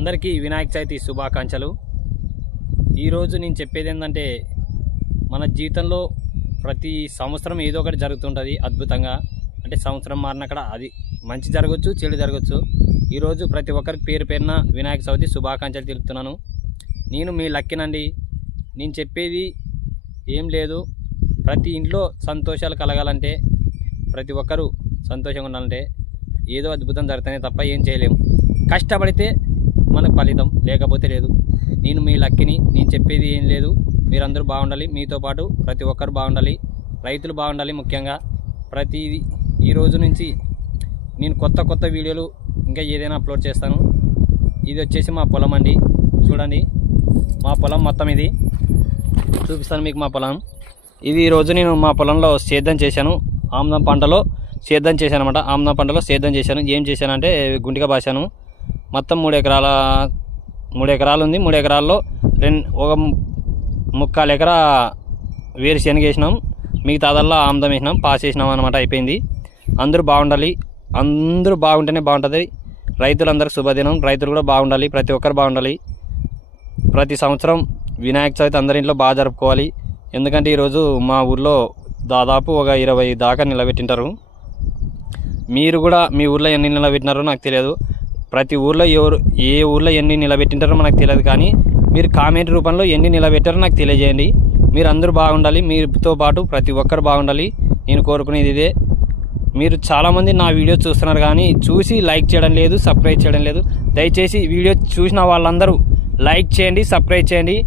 అందరికీ వినాయక చవితి శుభాకాంక్షలు. ఈరోజు నేను చెప్పేది ఏంటంటే, మన జీవితంలో ప్రతి సంవత్సరం ఏదో ఒకటి జరుగుతుంటుంది అద్భుతంగా. అంటే సంవత్సరం మారినక్కడ అది మంచి జరగవచ్చు, చెడు జరగవచ్చు. ఈరోజు ప్రతి ఒక్కరికి పేరు పేరున వినాయక చవితి శుభాకాంక్షలు తెలుపుతున్నాను. నేను మీ లక్కినండి. నేను చెప్పేది ఏం లేదు, ప్రతి ఇంట్లో సంతోషాలు కలగాలంటే, ప్రతి ఒక్కరూ సంతోషంగా ఉండాలంటే ఏదో అద్భుతం జరుగుతానే తప్ప ఏం చేయలేము. కష్టపడితే మనకు ఫలితం, లేకపోతే లేదు. నేను మీ లక్కిని. నేను చెప్పేది ఏం లేదు, మీరందరూ బాగుండాలి. మీతో పాటు ప్రతి ఒక్కరు బాగుండాలి, రైతులు బాగుండాలి ముఖ్యంగా. ప్రతిదీ ఈ రోజు నుంచి నేను కొత్త వీడియోలు ఇంకా ఏదైనా అప్లోడ్ చేస్తాను. ఇది వచ్చేసి మా పొలం అండి, చూడండి మా పొలం మొత్తం. ఇది చూపిస్తాను మీకు మా పొలం. ఇది ఈరోజు నేను మా పొలంలో సేద్యం చేశాను. ఆమ్దం పంటలో సేద్యం చేశాను అనమాట. ఆమ్దం పంటలో సేద్యం చేశాను. ఏం చేశానంటే గుంటిగా బాసాను. మొత్తం 3 ఎకరాలు ఉంది. 3 ఎకరాల్లో ఒక 3/4 ఎకరా వేరుశనగ వేసినాం. మిగతాదల్లా ఆమ్దం వేసినాం, పాస్ వేసినాం అనమాట. అయిపోయింది. అందరూ బాగుండాలి, అందరూ బాగుంటేనే బాగుంటుంది. రైతులందరికీ శుభదినం. రైతులు కూడా బాగుండాలి, ప్రతి ఒక్కరు బాగుండాలి. ప్రతి సంవత్సరం వినాయక చవితి అందరింట్లో బాగా జరుపుకోవాలి. ఎందుకంటే ఈరోజు మా ఊర్లో దాదాపు ఒక 20 దాకా నిలబెట్టింటారు. మీరు కూడా మీ ఊర్లో ఎన్ని నిలబెట్టినారో నాకు తెలియదు. ప్రతి ఊర్లో ఏ ఊర్లో ఎన్ని నిలబెట్టింటారో మనకు తెలియదు, కానీ మీరు కామెంట్ రూపంలో ఎన్ని నిలబెట్టారో నాకు తెలియజేయండి. మీరు అందరూ బాగుండాలి, మీతో పాటు ప్రతి ఒక్కరు బాగుండాలి. నేను కోరుకునేది ఇదే. మీరు చాలామంది నా వీడియో చూస్తున్నారు, కానీ చూసి లైక్ చేయడం లేదు, సబ్స్క్రైబ్ చేయడం లేదు. దయచేసి వీడియో చూసిన వాళ్ళందరూ లైక్ చేయండి, సబ్స్క్రైబ్ చేయండి.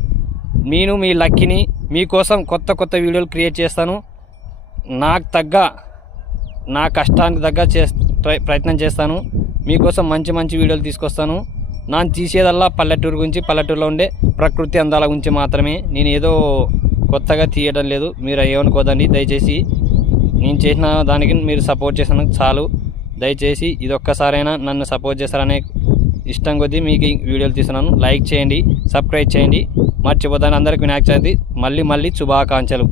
నేను మీ లక్కిని. మీకోసం కొత్త వీడియోలు క్రియేట్ చేస్తాను. నాకు తగ్గ, నా కష్టానికి తగ్గ ప్రయత్నం చేస్తాను. మీకోసం మంచి వీడియోలు తీసుకొస్తాను. నేను తీసేదల్లా పల్లెటూరు గురించి, పల్లెటూరులో ఉండే ప్రకృతి అందాల గురించి మాత్రమే. నేను ఏదో కొత్తగా తీయడం లేదు, మీరు ఏమనుకోదండి దయచేసి. నేను చేసిన దానికి మీరు సపోర్ట్ చేసినందుకు చాలు. దయచేసి ఇదొక్కసారైనా నన్ను సపోర్ట్ చేస్తారనే ఇష్టం కొద్దీ మీకు వీడియోలు తీస్తున్నాను. లైక్ చేయండి, సబ్స్క్రైబ్ చేయండి. మర్చిపోతాను. అందరికి వినాయక చవితి మళ్ళీ శుభాకాంక్షలు.